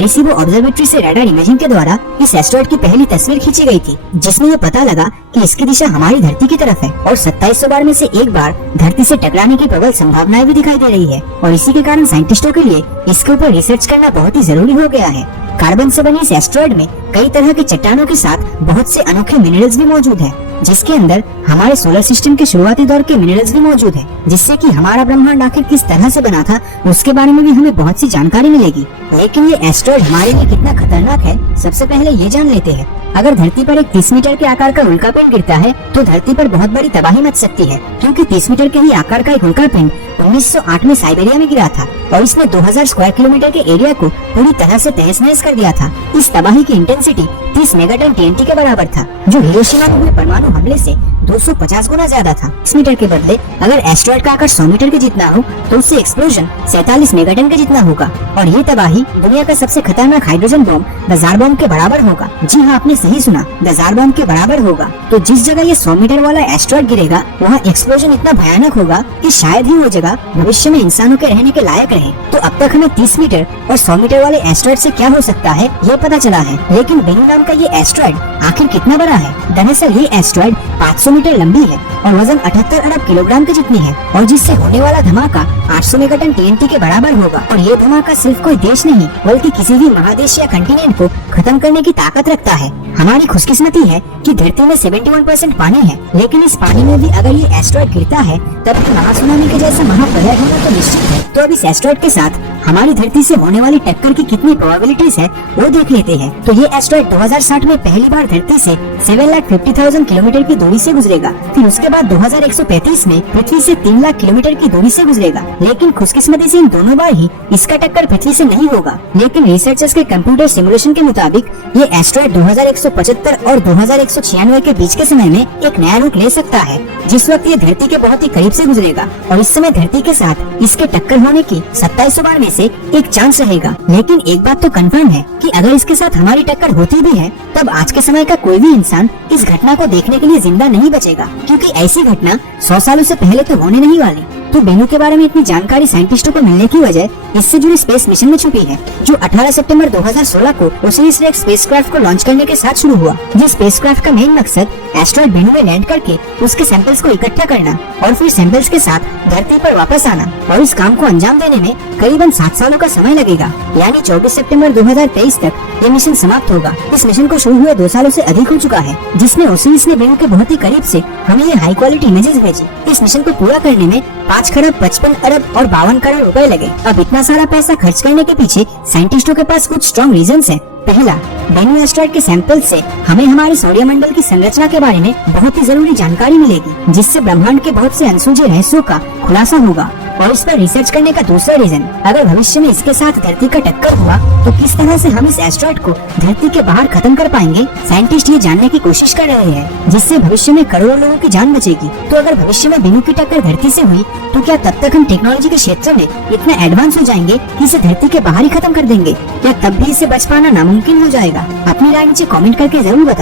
एरिसीबो observatory से radar imaging के द्वारा इस एस्टेरॉयड की पहली तस्वीर खींची गई थी, जिसमें ये पता लगा कि इसकी दिशा हमारी धरती की तरफ है और 2700 बार में से एक बार धरती से टकराने की प्रबल संभावनाएं भी दिखाई दे रही है। और इसी के कारण साइंटिस्टों के लिए इसके ऊपर रिसर्च करना बहुत ही जरूरी हो गया है। कार्बन से बने इस एस्टेरॉयड में कई तरह की चट्टानों के साथ बहुत से अनोखे मिनरल्स भी मौजूद हैं, जिसके अंदर हमारे सोलर सिस्टम के शुरुआती दौर के मिनरल्स भी मौजूद हैं, जिससे कि हमारा ब्रह्मांड आखिर किस तरह से बना था उसके बारे में भी हमें बहुत सी जानकारी मिलेगी। लेकिन ये एस्टेरॉयड हमारे लिए कितना खतरनाक है, सबसे पहले ये जान लेते हैं। अगर धरती पर एक 30 मीटर के आकार का उल्कापिंड गिरता है तो धरती पर बहुत बड़ी तबाही मच सकती है, क्योंकि 30 मीटर के ही आकार का एक उल्कापिंड 1908 में साइबेरिया में गिरा था और इसने 2000 स्क्वायर किलोमीटर के एरिया को पूरी तरह से तहस नहस कर दिया था। इस तबाही की इंटेंसिटी 30 मेगाटन TNT के बराबर था, जो हिरोशिमा में हुए परमाणु हमले से 250 गुना ज्यादा था। 30 मीटर के बदले अगर एस्टेरॉयड का आकार 100 मीटर के जितना हो तो उससे एक्सप्लोजन 47 मेगाटन के जितना होगा और ये तबाही दुनिया का सबसे खतरनाक hydrogen bomb the jar bomb के बराबर होगा। जी हाँ, आपने सही सुना, द जार बॉम्ब के बराबर होगा। तो जिस जगह ये 100 मीटर वाला एस्टेरॉयड गिरेगा वहाँ एक्सप्लोजन इतना भयानक होगा कि शायद ही वो जगह भविष्य में इंसानों के रहने के लायक रहे। तो अब तक हमें 30 मीटर और 100 मीटर वाले एस्टेरॉयड से क्या हो सकता है ये पता चला है, लेकिन बेनू नाम का ये एस्टेरॉयड आखिर कितना बड़ा है? दरअसल ये एस्टेरॉयड 500 मीटर लंबी है और वजन 78 अरब किलोग्राम के जितनी है और जिससे होने वाला धमाका 800 मेगाटन TNT के बराबर होगा। और ये धमाका सिर्फ कोई देश नहीं बल्कि किसी भी महादेश या कंटिनेंट को खत्म करने की ताकत रखता है। हमारी खुशकिस्मती है कि धरती में 71% पानी है, लेकिन इस पानी में भी अगर ये एस्टेरॉयड गिरता है तब भी महासुनामी के जैसा महाप्रलय होना तो निश्चित है। तो अब इस एस्टेरॉयड के साथ हमारी धरती से होने वाली टक्कर की कितनी प्रोबेबिलिटीज है वो देख लेते हैं। तो ये एस्टेरॉयड 2060 में पहली बार धरती से 7,50,000 किलोमीटर की दूरी से गुजरेगा। फिर उसके बाद 2135 में पृथ्वी से 3 लाख किलोमीटर की दूरी से गुजरेगा। लेकिन खुशकिस्मती से इन दोनों बार ही इसका टक्कर पृथ्वी से नहीं होगा। लेकिन रिसर्चर्स के कंप्यूटर सिमुलेशन के मुताबिक ये एस्टेरॉयड 2175 और 2196 के बीच के समय में एक नया रूप ले सकता है, जिस वक्त ये धरती के बहुत ही करीब से गुजरेगा और इस समय धरती के साथ इसके टक्कर होने की 2700 बार में से एक चांस रहेगा। लेकिन एक बात तो कंफर्म है कि अगर इसके साथ हमारी टक्कर होती भी है तब आज के समय का कोई भी इंसान इस घटना को देखने के लिए जिंदा नहीं बचेगा, क्योंकि ऐसी घटना 100 सालों से पहले तो होने नहीं वाली। तो बेनू के बारे में इतनी जानकारी साइंटिस्टों को मिलने की वजह इससे जुड़ी स्पेस मिशन में छुपी है, जो 18 सितंबर 2016 को ओसिरिस रेक्स स्पेसक्राफ्ट को लॉन्च करने के साथ शुरू हुआ। जिस स्पेसक्राफ्ट का मेन मकसद एस्टेरॉयड बेनू में लैंड करके उसके सैंपल्स को इकट्ठा करना और फिर सैंपल्स के साथ धरती पर वापस आना, और इस काम को अंजाम देने में करीबन 7 सालों का समय लगेगा, यानी 24 सितंबर 2023 तक ये मिशन समाप्त होगा। इस मिशन को शुरू हुए 2 सालों से अधिक हो चुका है, जिसमें ओसिरिस ने बेनू के बहुत ही करीब से हमें ये हाई क्वालिटी इमेजेस भेजी। इस मिशन को पूरा करने में 5 खरब 55 अरब और 52 करोड़ रुपए लगे। अब इतना सारा पैसा खर्च करने के पीछे साइंटिस्टों के पास कुछ स्ट्रॉन्ग रीजंस है। पहला, बेनू एस्टेरॉयड के सैंपल से हमें हमारे सौरमंडल की संरचना के बारे में बहुत ही जरूरी जानकारी मिलेगी, जिससे ब्रह्मांड के बहुत से अनसुलझे रहस्यों का खुलासा होगा। और इस पर रिसर्च करने का दूसरा रीजन, अगर भविष्य में इसके साथ धरती का टक्कर हुआ तो किस तरह से हम इस एस्टेरॉयड को धरती के बाहर खत्म कर पाएंगे, साइंटिस्ट ये जानने की कोशिश कर रहे हैं, जिससे भविष्य में करोड़ों लोगों की जान बचेगी। तो अगर भविष्य में बेनू की टक्कर धरती से हुई तो क्या तब तक हम टेक्नोलॉजी के क्षेत्र में इतना एडवांस हो जाएंगे कि इसे धरती के बाहर ही खत्म कर देंगे, या तब भी इसे बच पाना नामुमकिन हो जाएगा? अपनी राय नीचे कमेंट करके जरूर बताएं।